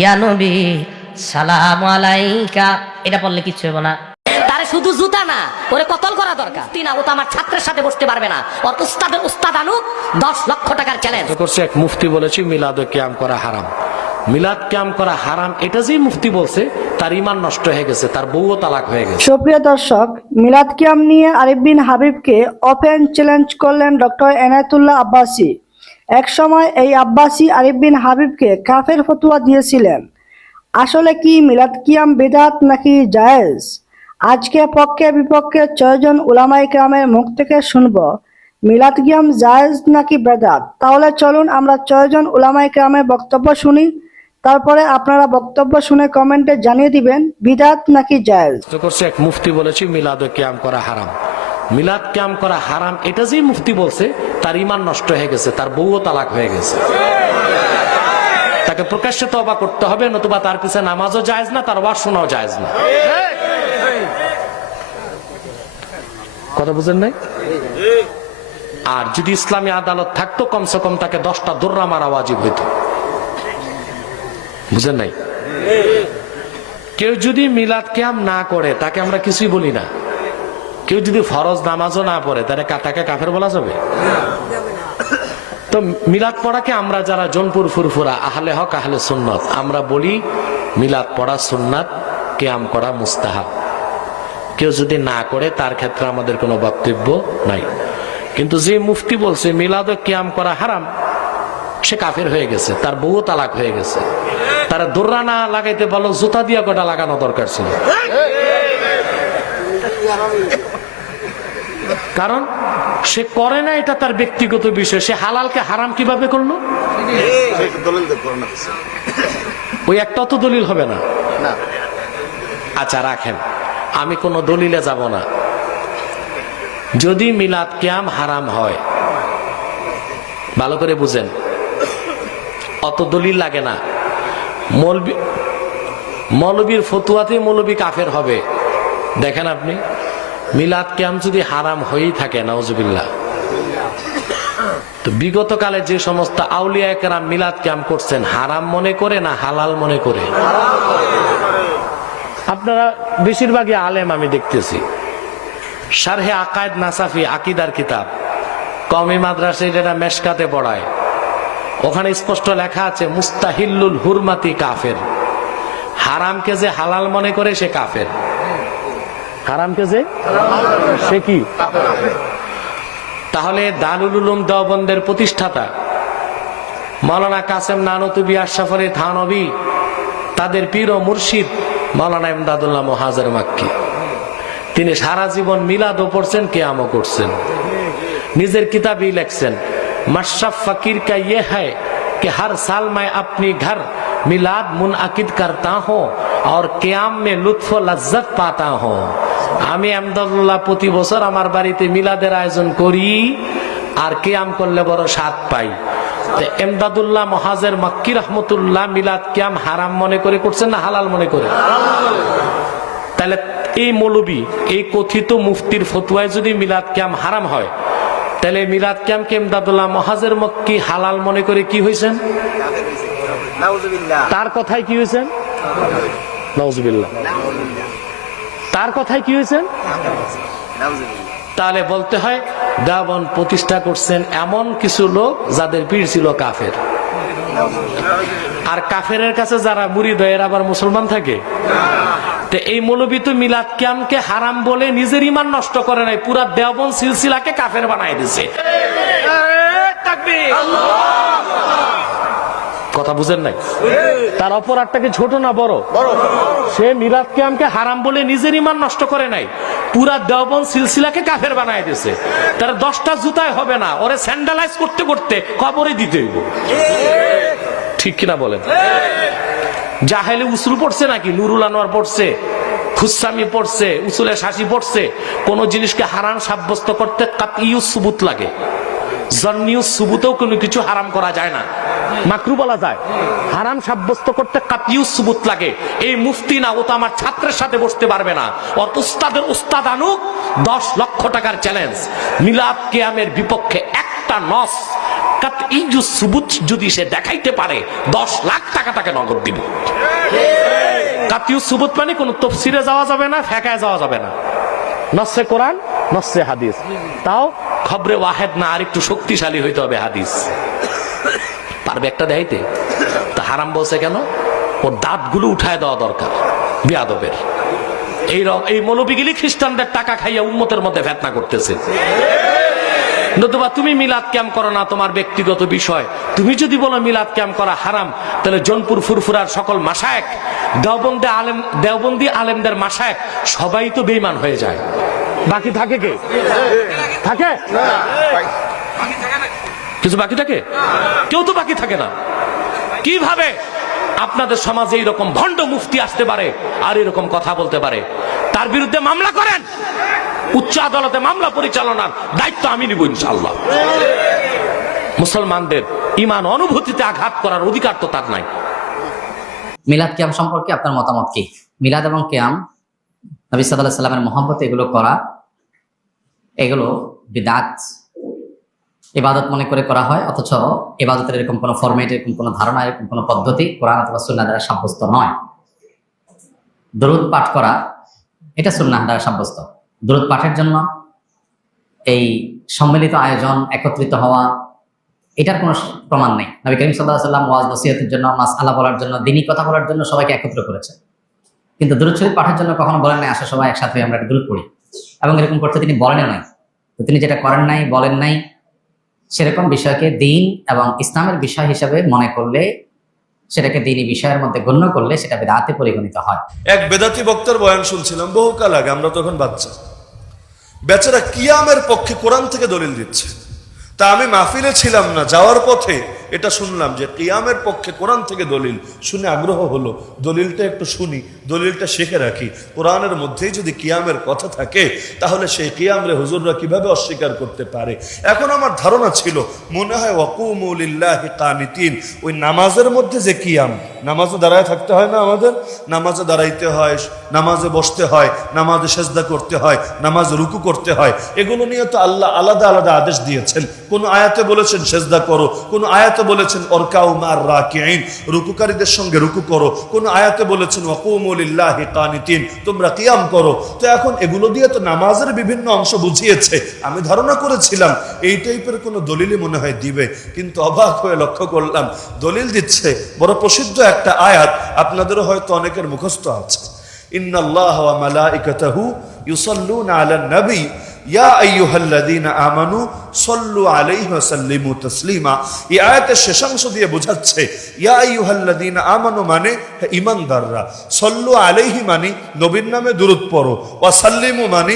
ইয়া নবী সালাম আলাইকা। এটা বললে কিচ্ছু হবে না। তারে শুধু জুতা না ওরে কতল করা দরকার। তিন ও তো আমার ছাত্রের সাথে বসতে পারবে না। ওর উস্তাদের উস্তাদ আনুক দশ লক্ষ টাকার চ্যালেঞ্জ করছে এক মুফতি বলেছি মিলাদ ক্যাম করা হারাম। মিলাদ ক্যাম করা হারাম এটা যেই মুফতি বলছে তার ইমান নষ্ট হয়ে গেছে তার বউও তালাক হয়ে গেছে। সুপ্রিয় দর্শক মিলাদ কিয়াম নিয়ে আরিফ বিন হাবিবকে ওপেন চ্যালেঞ্জ করলেন ডক্টর এনায়তুল্লাহ আব্বাসী। এক সময় এই আব্বাসী আরিফ বিন হাবিবকে কাফের ফতুয়া দিয়েছিলেন। আসলে কি মিলাদ কিয়াম বেদাত নাকি জায়েজ? আজকে পক্ষে বিপক্ষে ছয়জন উলামাই গ্রামের মুখ থেকে শুনব, মিলাদ কিয়াম জায়েজ নাকি বেদাত? তাহলে চলুন আমরা ছয়জন উলামাই গ্রামের বক্তব্য শুনি, তারপরে আপনারা বক্তব্য শুনে কমেন্টে জানিয়ে দিবেন, বিদাত নাকি জায়েজ? করছে এক মুফতি বলেছি, মিলাদ ক্যাম করা হারাম। মিলাদ ক্যাম করা হারাম, এটা যেই মুফতি বলছে, তার ইমান নষ্ট হয়ে গেছে, তার বউও তালাক হয়ে গেছে। তাকে প্রকাশ্যে তবা করতে হবে, নতুবা তার পিছনে নামাজও জায়েজ না, তার ওয়াজ শোনাও না। কথা বুঝেন নাই? আর যদি ইসলামী আদালত থাকতো, কমসে কম তাকে দশটা দোররা মারা ওয়াজিব হইতো। বুঝেন নাই? কেউ যদি মিলাদ ক্যাম না করে, তাকে আমরা কিছুই বলি না। কেউ যদি ফরজ নামাজও না পড়ে, তাহলে তাকে কাফের বলা যাবে? তো মিলাদ পড়াকে আমরা যারা জনপুর ফুরফুরা, আহলে হক, আহলে সুন্নত, আমরা বলি মিলাদ পড়া সুন্নাত, কেয়াম করা মুস্তাহাব। কেউ যদি না করে, তার ক্ষেত্রে আমাদের কোনো বক্তব্য নাই। কিন্তু যে মুফতি বলছে, মিলাদ কেয়াম করা হারাম, সে কাফের হয়ে গেছে, তার বউ তালাক হয়ে গেছে। তারা দোররা না লাগাইতে বলো, জুতা দিয়া কটা লাগানো দরকার ছিল। কারণ সে করে না এটা তার ব্যক্তিগত বিষয়। সে হালালকে হারাম কীভাবে করল? ওই একটা তো দলিল হবে না। আচ্ছা রাখেন। আমি কোনো দলিলে যাব না। যদি মিলাদ ক্যাম হারাম হয় ভালো করে বুঝেন অত দলিল লাগে না। মৌলবি মৌলবীর ফতুয়াতে মৌলবী কাফের হবে। দেখেন আপনি। মিলাদ ক্যাম্প যদি হারাম হয়েই থাকে নওজবিল্লা তো বিগত কালে যে সমস্ত আউলিয়া কেরাম মিলাদ ক্যাম করছেন, হারাম মনে করে না হালাল মনে করে? আপনারা বেশিরভাগই আলেম আমি দেখতেছি। সারহে আকায়দ নাসাফি আকিদার কিতাব। কমি মাদ্রাসে যেটা মেশকাতে পড়ায়। ওখানে স্পষ্ট লেখা আছে, মুস্তাহিল্লুল হুরমাতি কাফের। হারামকে যে হালাল মনে করে সে কাফের। হারামকে যে সে কি তাহলে দারুল উলুম দেওবন্দের প্রতিষ্ঠাতা মৌলানা কাসেম নানতুবি আশরাফ আলী থানবী তাদের পীর ও মুর্শিদ মৌলানা ইমদাদুল্লাহ মহাজার মাক্কি তিনি সারা জীবন মিলাদও পড়ছেন কেয়ামও করছেন নিজের কিতাবই লেখছেন मशरफ फकीर का ये है कि हर साल मैं अपनी घर मिलाद मुनकिद करता हूँ और क्याम में लुत्फ ও লজ্জত পাতা হো আমি আহমদুল্লাহ প্রতি বছর আমার বাড়িতে মিলাদের আয়োজন করি আর কেয়াম করলে বড় স্বাদ পাই। এমদাদুল্লাহ মহাজের মক্কি রহমতুল্লাহ মিলাদ ক্যাম হারাম মনে করে করছেন না হালাল মনে করে? তাহলে এই মৌলবী এই কথিত মুফতির ফতুয়ায় যদি মিলাদ ক্যাম হারাম হয় তাহলে মিলাদ মহাজের মক্কি হালাল মনে করে কি হয়েছেন? তার কথায় কি হয়েছেন? তার কথায় কি হয়েছেন তাহলে বলতে হয়, দাবন প্রতিষ্ঠা করছেন এমন কিছু লোক যাদের পীর ছিল কাফের। আর কাফেরের কাছে যারা মুড়ি দেয় আবার মুসলমান থাকে? এই মৌলবী তো মিলাদ ক্যামকে হারাম বলে নিজের ইমান নষ্ট করে নাই, পুরা দেওবন সিলসিলাকে কাফের বানাই দিছে কথা বুঝেন নাই? তার অপরাধটা কি ছোট না বড়? সে মিলাদ ক্যামকে হারাম বলে নিজের ইমান নষ্ট করে নাই। পুরা দেওবন সিলসিলাকে কাফের বানাই দিছে তার দশটা জুতায় হবে না। ওরে স্যান্ডালাইজ করতে করতে কবরে দিতে হইব। ঠিক কিনা বলেন? জাহেলে উসুল পড়ছে নাকি? নুরুল আনোয়ার পড়ছে, খুসামি পড়ছে, উসুলে শাসি পড়ছে। কোন জিনিসকে হারাম সাব্যস্ত করতে কাতিউ সুবুত লাগে। জন্নিউ সুবুতেও কোনো কিছু হারাম করা যায় না। মাকরু বলা যায়। হারাম সাব্যস্ত করতে কাতিউ সুবুত লাগে। এই মুফতি না ও তো আমার ছাত্রের সাথে বসতে পারবে না। ওর উস্তাদের উস্তাদ আনুক, দশ লক্ষ টাকার চ্যালেঞ্জ মিলাদ কেয়ামের বিপক্ষে একটা নস। যে সুবুত যদি সে দেখাইতে পারে, দশ লাখ টাকা তাকে নগদ দিব। কাতিউ সুবুত মানে কোন তফসিরে যাওয়া যাবে না, ফেকায় যাওয়া যাবে না। নসে কোরআন, নসে হাদিস। তাও খবরে ওয়াহেদ না আর একটু শক্তিশালী হইতে হবে হাদিস। পারবে একটা দেখাইতে? তা হারাম বলছে কেন? ওর দাঁতগুলো উঠায় দেওয়া দরকার বিয়াদবের। এই এই মৌলবিগিলি খ্রিস্টানদের টাকা খাইয়া উন্মতের মধ্যে ফেতনা করতেছে। নতুবা তুমি মিলাদ ক্যাম্প করো না তোমার ব্যক্তিগত বিষয়। তুমি যদি বলো মিলাদ ক্যাম্প করা হারাম তাহলে জনপুর ফুরফুরার সকল মাসায়েক দেওবন্দে আলেম দেওবন্দি আলেমদের মাসায়েক সবাই তো বেইমান হয়ে যায়। বাকি থাকে কে? থাকে? কিছু বাকি থাকে? কেউ তো বাকি থাকে না। কীভাবে আপনাদের সমাজে এইরকম ভণ্ড মুফতি আসতে পারে আর এরকম কথা বলতে পারে? তার বিরুদ্ধে মামলা করেন। উচ্চ আদালতে মামলা পরিচালনার দায়িত্ব আমি নিব ইনশাল্লাহ মুসলমানদের ইমান অনুভূতিতে আঘাত করার অধিকার তো তার নাই। মিলাদ কিয়াম সম্পর্কে আপনার মতামত কি? মিলাদ এবং কিয়াম, নবী সাল্লাহ সাল্লামের মোহাম্মত এগুলো করা, এগুলো বিদাত। ইবাদত মনে করে করা হয়, অথচ ইবাদতের এরকম কোনো ফরম্যাট এরকম কোনো ধারণা, এরকম কোনো পদ্ধতি কোরআন অথবা সুন্না দ্বারা সাব্যস্ত নয়। দরুদ পাঠ করা, এটা সুন্নাহ দ্বারা সাব্যস্ত। দরুদ পাঠের জন্য এই সম্মিলিত আয়োজন একত্রিত হওয়া, এটার কোনো প্রমাণ নেই। নবী করিম সাল্লাহ সাল্লাম ওয়াজ, নসিহতের জন্য মাস আলা বলার জন্য দিনই কথা বলার জন্য সবাইকে একত্র করেছে। কিন্তু দূরত শরীফ পাঠের জন্য কখনো বলেন নাই, আসা সবাই একসাথে আমরা একটা দূরত পড়ি। এবং এরকম করতে তিনি বলেন নাই। তো তিনি যেটা করেন নাই, বলেন নাই সেরকম বিষয়কে দিন এবং ইসলামের বিষয় হিসাবে মনে করলে, সেটাকে দিনই বিষয়ের মধ্যে গণ্য করলে সেটা বেদাতে পরিগণিত হয়। এক বেদাতি বক্তার বয়ান শুনছিলাম, বহুকাল আগে, আমরা তখন বাচ্চা। বেচারা কিয়ামের পক্ষে কোরআন থেকে দলিল দিচ্ছে। তা আমি মাহফিলে ছিলাম না, যাওয়ার পথে এটা শুনলাম যে কিয়ামের পক্ষে কোরআন থেকে দলিল। শুনে আগ্রহ হলো, দলিলটা একটু শুনি, দলিলটা শিখে রাখি। কোরআনের মধ্যেই যদি কিয়ামের কথা থাকে, তাহলে সেই কিয়ামরে হুজুররা কীভাবে অস্বীকার করতে পারে? এখন আমার ধারণা ছিল, মনে হয় ওয়াকুমুলিল্লাহ কানিতিন। ওই নামাজের মধ্যে যে কিয়াম, নামাজে দাঁড়ায় থাকতে হয় না আমাদের? নামাজে দাঁড়াইতে হয়, নামাজে বসতে হয়, নামাজে সেজদা করতে হয়, নামাজে রুকু করতে হয়। এগুলো নিয়ে তো আল্লাহ আলাদা আলাদা আদেশ দিয়েছেন। কোন আয়াতে বলেছেন, সেজদা করো। কোন আয়াতে বলেছেন, অরকাউ মার রাকিআইন রুকুকারীদের সঙ্গে রুকু করো। কোন আয়াতে বলেছেন ওয়াকুমুলিল্লাহি কানিতিন। তোমরা কিয়াম করো। তো এখন এগুলো দিয়ে তো নামাজের বিভিন্ন অংশ বুঝিয়েছে। আমি ধারণা করেছিলাম, এই টাইপের কোনো দলিলই মনে হয় দিবে। কিন্তু অবাক হয়ে লক্ষ্য করলাম, দলিল দিচ্ছে বড় প্রসিদ্ধ একটা আয়াত, আপনাদেরও হয়তো অনেকের মুখস্থ আছে। ইন্নাল্লাহ ওয়া মালাইকাতাহু ইউসাল্লুনা আলান নবী ইয়া মানে মানে নামে পড়ো মানে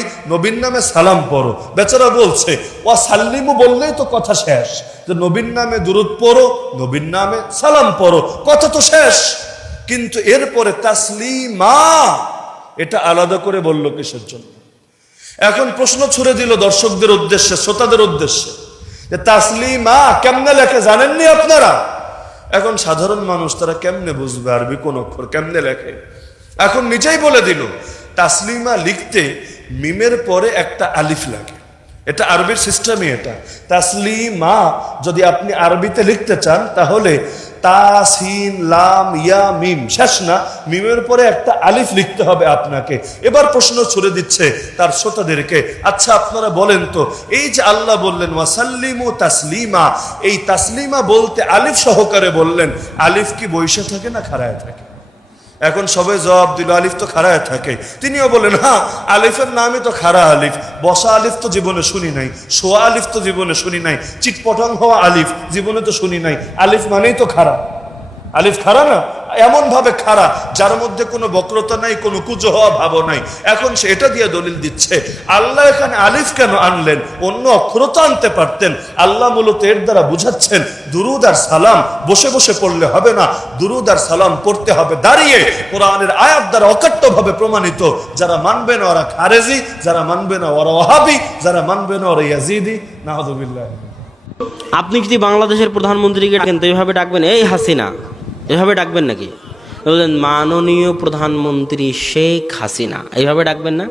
নামে সালাম পড়ো। বেচারা বলছে বললেই তো কথা শেষ, যে নামে নামে সালাম কথা তো শেষ। কিন্তু এরপরে তাসলিমা, এটা আলাদা করে বলল কিসের জন্য? এখন প্রশ্ন ছুড়ে দিল দর্শকদের উদ্দেশ্যে, শ্রোতাদের উদ্দেশ্যে, যে তাসলিমা কেমনে লেখে জানেননি আপনারা? এখন সাধারণ মানুষ তারা কেমনে বুঝবে আরবি কোন অক্ষর কেমনে লেখে? এখন নিজেই বলে দিল, তাসলিমা লিখতে মিমের পরে একটা আলিফ লাগে। এটা আরবির সিস্টেমই এটা। তাসলিমা, যদি আপনি আরবিতে লিখতে চান, তাহলে তাসিন লাম, ইয়া, মিম, শেষ না, মিমের পরে একটা আলিফ লিখতে হবে আপনাকে। এবার প্রশ্ন ছুড়ে দিচ্ছে তার শ্রোতাদেরকে। আচ্ছা আপনারা বলেন তো, এই যে আল্লাহ বললেন, ওয়াসাল্লিমু তাসলিমা এই তাসলিমা বলতে আলিফ সহকারে বললেন। আলিফ কি বৈশে থাকে না খাড়ায় থাকে? এখন সবে জবাব দিল, আলিফ তো খাড়ায় থাকে। তিনিও বলেন হ্যাঁ আলিফের নামই তো খাড়া আলিফ। বসা আলিফ তো জীবনে শুনি নাই সোয়া আলিফ তো জীবনে শুনি নাই চিটপটং হওয়া আলিফ জীবনে তো শুনি নাই। আলিফ মানেই তো খাড়া। আলিফ খাড়া না? এমন ভাবে খাড়া, যার মধ্যে কোনো বক্রতা নাই, কোনো কুজো হওয়া ভাবও নাই। এখন সে এটা দিয়ে দলিল দিচ্ছে, আল্লাহ এখানে আলিফ কেন আনলেন? অন্য অক্ষর তো আনতে পারতেন। আল্লাহ মূলত এর দ্বারা বুঝাচ্ছেন, দুরুদ আর সালাম বসে বসে পড়লে হবে না, দুরুদ আর সালাম পড়তে হবে দাঁড়িয়ে। কোরআনের আয়াত দ্বারা অকাট্য ভাবে প্রমাণিত, যারা মানবে না ওরা খারেজি, যারা মানবে না ওরা ওহাবি যারা মানবে না ওরা ইয়াজিদি নাহদুবিল্লাহ আপনি যদি বাংলাদেশের প্রধানমন্ত্রীকে ডাকেন, তো এইভাবে ডাকবেন, এই হাসিনা। এভাবে ডাকবেন নাকি? বললেন, মাননীয় প্রধানমন্ত্রী শেখ হাসিনা। এইভাবে ডাকবেন না?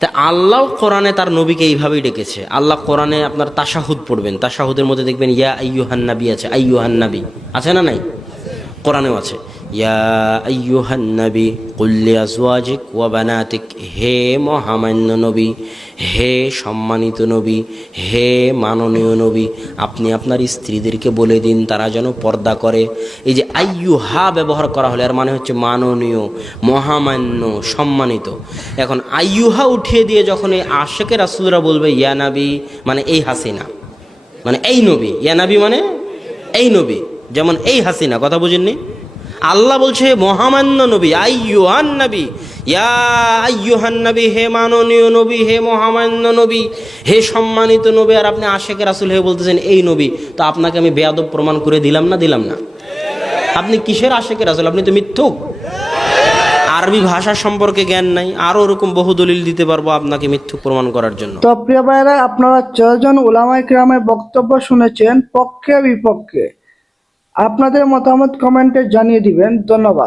তা আল্লাহ কোরআনে তার নবীকে এইভাবেই ডেকেছে। আল্লাহ কোরআনে আপনার তাশাহুদ পড়বেন। তাশাহুদের মধ্যে দেখবেন, ইয়া আইয়ুহান নাবি আছে। আইয়ুহান নাবি। আছে না নাই? কোরআনেও আছে। ইয়া আইয়ুহান নাবি কুল্লি আজওয়াজিক ওয়া বানাতিক। হে মহামান্য নবী, হে সম্মানিত নবী, হে মাননীয় নবী, আপনি আপনার স্ত্রীদেরকে বলে দিন, তারা যেন পর্দা করে। এই যে আইয়ুহা ব্যবহার করা হলে আর মানে হচ্ছে মাননীয়, মহামান্য, সম্মানিত। এখন আইয়ুহা উঠিয়ে দিয়ে যখন এই আশেকের রাসুলরা বলবে, ইয়া নাবি মানে এই হাসিনা। মানে এই নবী, ইয়া নাবি মানে এই নবী, যেমন এই হাসিনা, কথা বুঝেননি? আল্লাহ বলছে, মহামান্য নবী, আইয়ুহান নবী, ইয়া আইয়ুহান নবী, হে মাননীয় নবী, হে মহামান্য নবী, হে সম্মানিত নবী, আর আপনি আশেখ রাসুল হে বলতেছেন, এই নবী, তো আপনাকে আমি বেয়াদব প্রমাণ করে দিলাম না দিলাম না? আপনি কিসের আশেখ রাসুল? আপনি তো মিথ্যুক। আরবি ভাষা সম্পর্কে জ্ঞান নাই আরও ওরকম বহু দলিল দিতে পারব আপনাকে মিথ্যুক প্রমাণ করার জন্য। তো প্রিয় ভাইরা আপনারা চারজন ওলামাই গ্রামের বক্তব্য শুনেছেন, পক্ষে বিপক্ষে। আপনাদের মতামত কমেন্টে জানিয়ে দিবেন। ধন্যবাদ।